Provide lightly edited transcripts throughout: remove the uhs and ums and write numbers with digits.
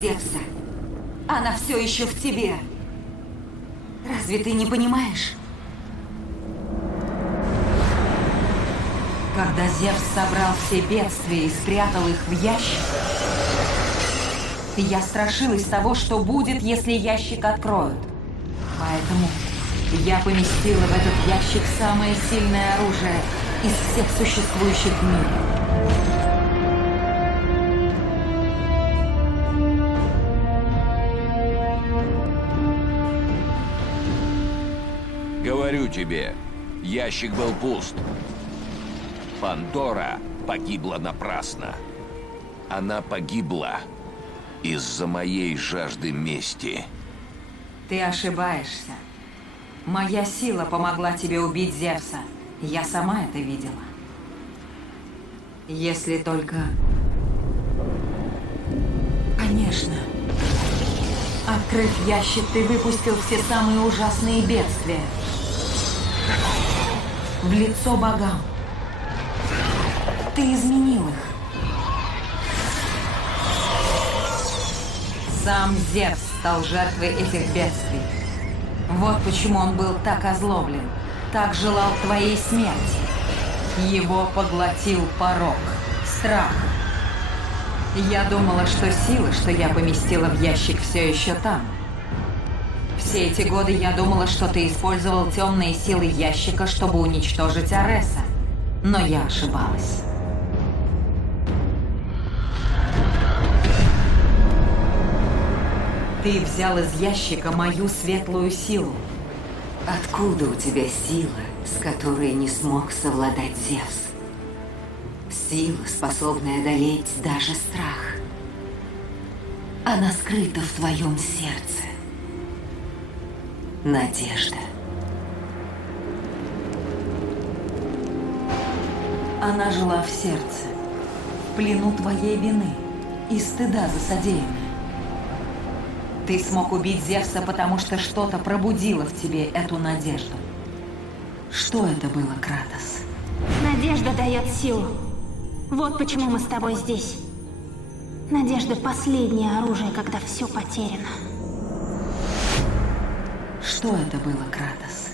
Зевса. Она все еще в тебе. Разве ты не понимаешь? Когда Зевс собрал все бедствия и спрятал их в ящик, я страшилась того, что будет, если ящик откроют. Поэтому я поместила в этот ящик самое сильное оружие из всех существующих в мире. Говорю тебе, ящик был пуст. Пандора погибла напрасно. Она погибла из-за моей жажды мести. Ты ошибаешься. Моя сила помогла тебе убить Зевса. Я сама это видела. Если только... Конечно. Открыв ящик, ты выпустил все самые ужасные бедствия. В лицо богам. Ты изменил их. Сам Зевс стал жертвой этих бедствий. Вот почему он был так озлоблен, так желал твоей смерти. Его поглотил порок, страх. Я думала, что сила, что я поместила в ящик, все еще там. Все эти годы я думала, что ты использовал темные силы ящика, чтобы уничтожить Ареса. Но я ошибалась. Ты взял из ящика мою светлую силу. Откуда у тебя сила, с которой не смог совладать Зевс? Сила, способная одолеть даже страх. Она скрыта в твоем сердце. Надежда. Она жила в сердце, в плену твоей вины и стыда за содеянное. Ты смог убить Зевса, потому что что-то пробудило в тебе эту надежду. Что это было, Кратос? Надежда дает силу. Вот почему мы с тобой здесь. Надежда — последнее оружие, когда все потеряно. Что это было, Кратос?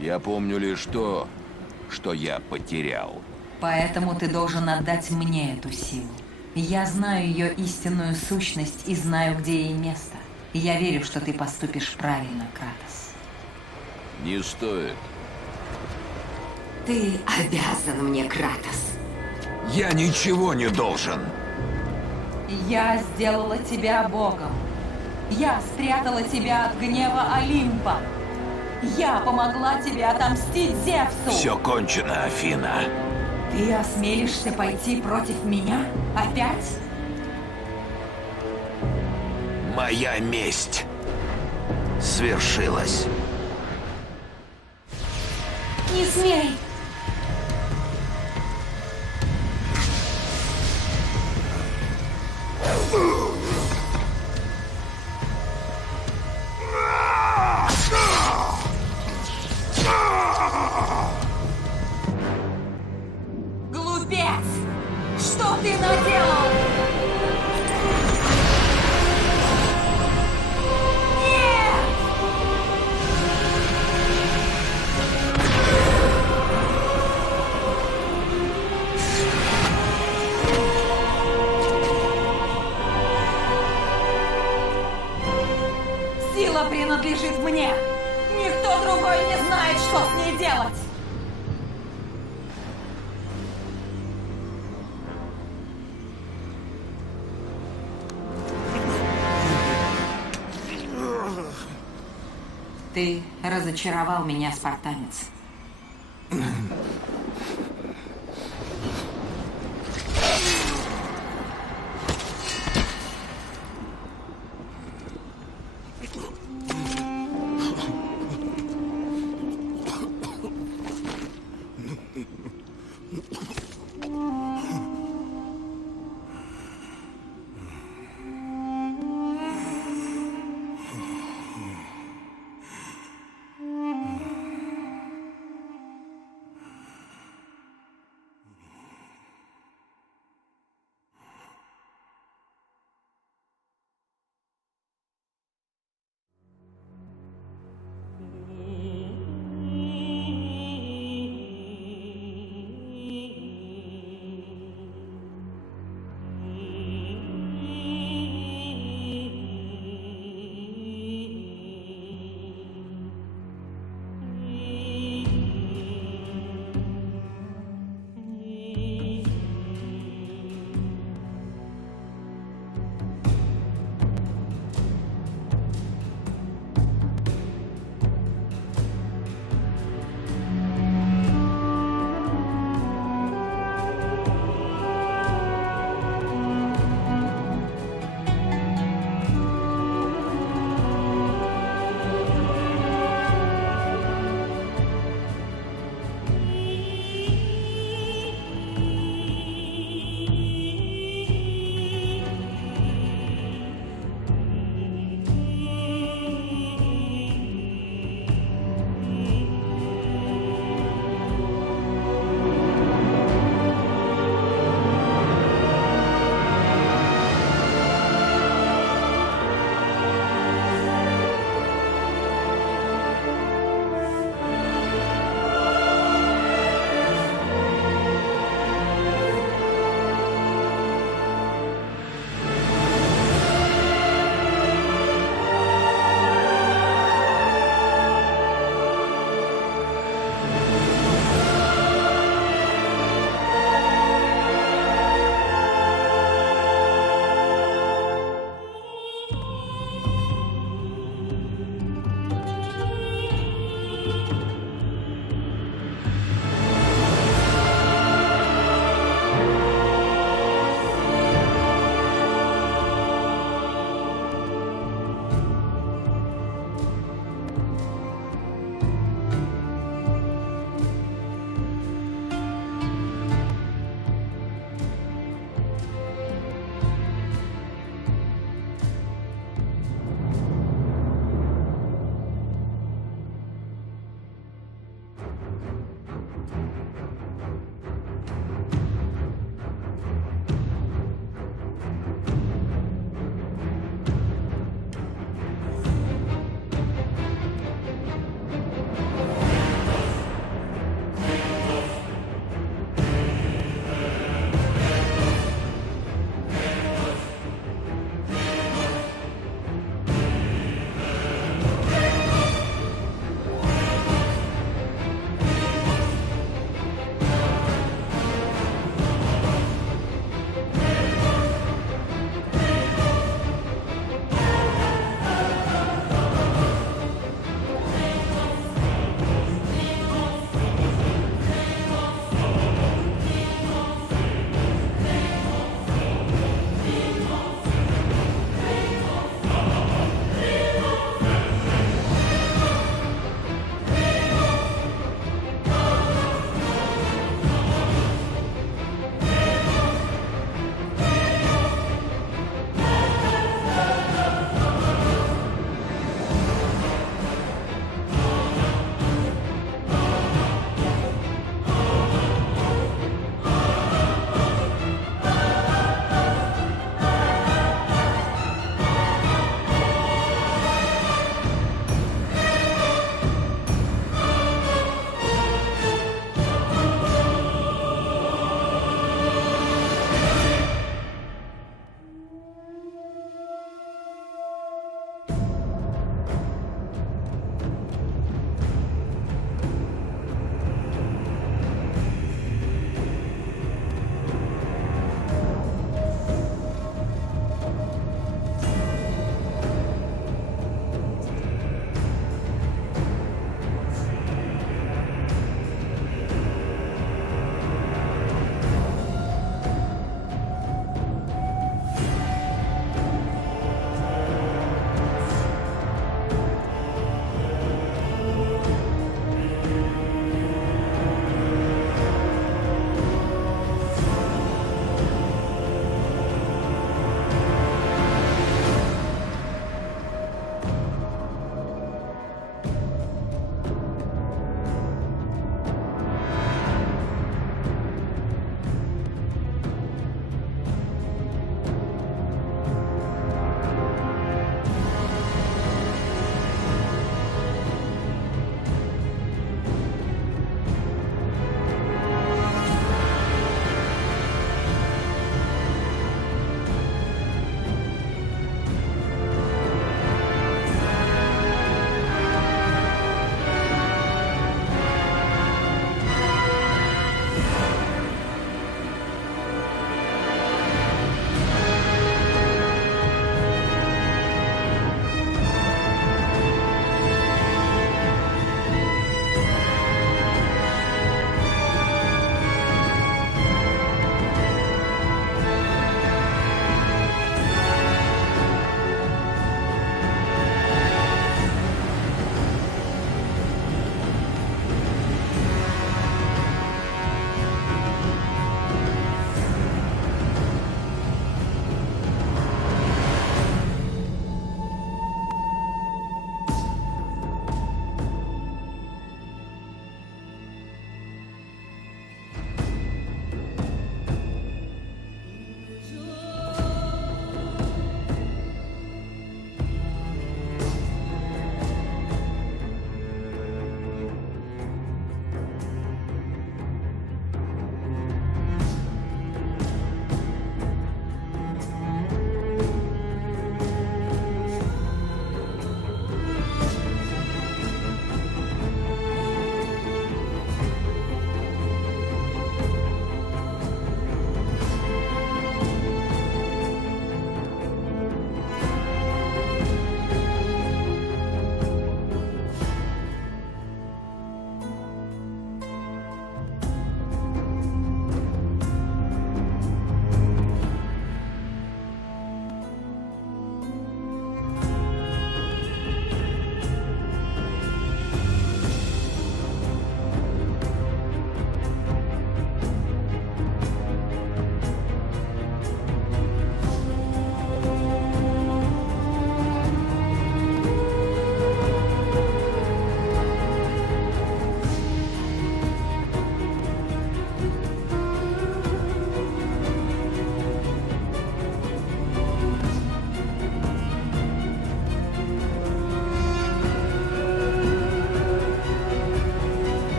Я помню лишь то, что я потерял. Поэтому ты должен отдать мне эту силу. Я знаю ее истинную сущность и знаю, где ей место. Я верю, что ты поступишь правильно, Кратос. Не стоит. Ты обязан мне, Кратос. Я ничего не должен. Я сделала тебя Богом. Я спрятала тебя от гнева Олимпа. Я помогла тебе отомстить Зевсу. Все кончено, Афина. Ты осмелишься пойти против меня? Опять? Моя месть свершилась. Не смей! Глупец! Что ты наделал? Нет! Сила принадлежит мне! Никто другой не знает, что с ней делать! Ты разочаровал меня, спартанец.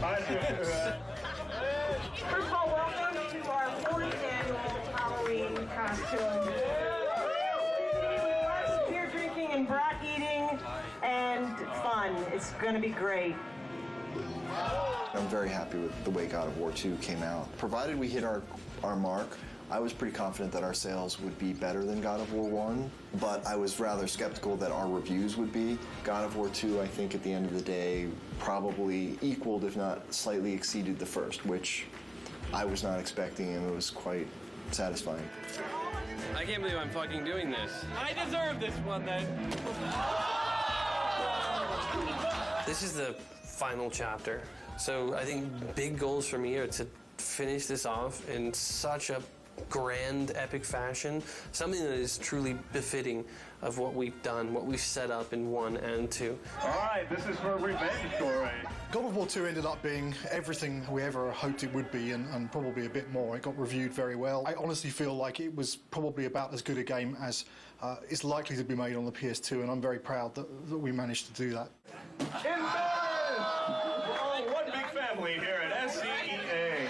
First of all, welcome to our 4th annual Halloween costume. Beer drinking and brat eating and fun. It's going to be great. I'm very happy with the way God of War 2 came out. Provided we hit our mark, I was pretty confident that our sales would be better than God of War 1, but I was rather skeptical that our reviews would be. God of War 2, I think at the end of the day, probably equaled, if not slightly exceeded the first, which I was not expecting, and it was quite satisfying. I can't believe I'm fucking doing this. I deserve this one then. This is the final chapter. So I think big goals for me are to finish this off in such a grand, epic fashion, something that is truly befitting of what we've done, what we've set up in 1 and 2. All right, this is for a revenge story. God of War 2 ended up being everything we ever hoped it would be, and probably a bit more. It got reviewed very well. I honestly feel like it was probably about as good a game as is likely to be made on the PS2, and I'm very proud that we managed to do that. We're all one big family here at SCEA.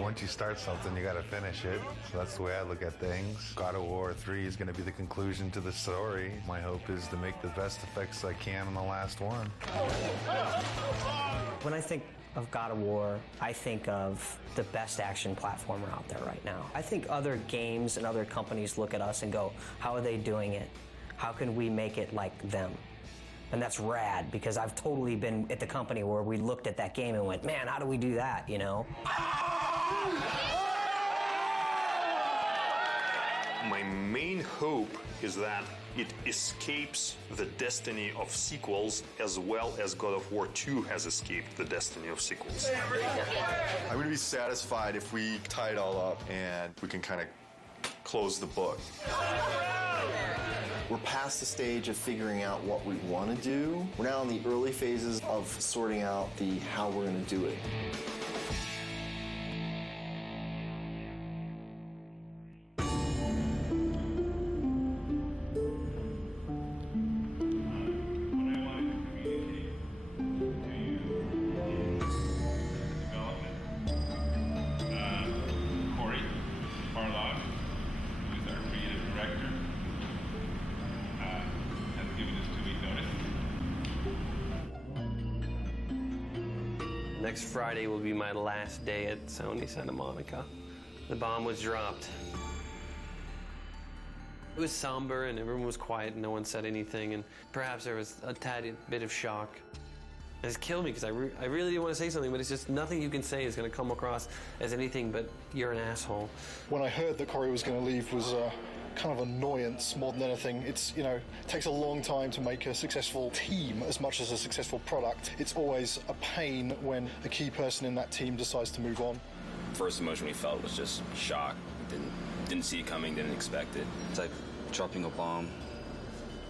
Once you start something, you got to finish it. So that's the way I look at things. God of War 3 is going to be the conclusion to the story. My hope is to make the best effects I can on the last one. When I think of God of War, I think of the best action platformer out there right now. I think other games and other companies look at us and go, how are they doing it? How can we make it like them? And that's rad, because I've totally been at the company where we looked at that game and went, man, how do we do that, you know? My main hope is that it escapes the destiny of sequels as well as God of War 2 has escaped the destiny of sequels. I'm going to be satisfied if we tie it all up and we can kind of close the book. We're past the stage of figuring out what we want to do. We're now in the early phases of sorting out the how we're going to do it. Next Friday will be my last day at Sony Santa Monica. The bomb was dropped. It was somber and everyone was quiet and no one said anything, and perhaps there was a tad bit of shock. It's killed me because I really didn't want to say something, but it's just nothing you can say is going to come across as anything but you're an asshole. When I heard that Corey was going to leave was kind of annoyance more than anything. It's, you know, it takes a long time to make a successful team as much as a successful product. It's always a pain when a key person in that team decides to move on. First emotion we felt was just shock. Didn't see it coming, didn't expect it. It's like dropping a bomb.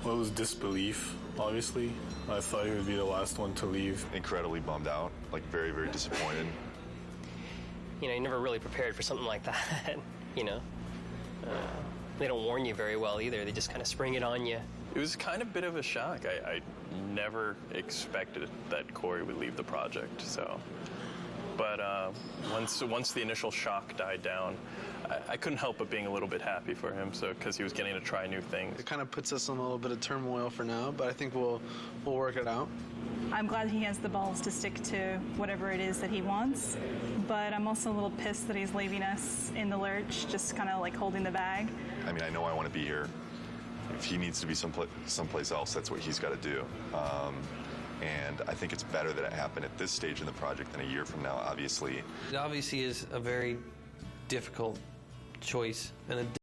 Well, it was disbelief, obviously. I thought he would be the last one to leave. Incredibly bummed out, like very, very disappointed. You know, you never really prepared for something like that, you know. They don't warn you very well either. They just kind of spring it on you. It was kind of a bit of a shock. I never expected that Corey would leave the project, so. But once the initial shock died down, I couldn't help but being a little bit happy for him, so because he was getting to try new things. It kind of puts us in a little bit of turmoil for now, but I think we'll work it out. I'm glad he has the balls to stick to whatever it is that he wants, but I'm also a little pissed that he's leaving us in the lurch, just kind of like holding the bag. I mean, I know I want to be here. If he needs to be someplace else, that's what he's got to do. And I think it's better that it happened at this stage in the project than a year from now, obviously. It obviously is a very difficult choice and a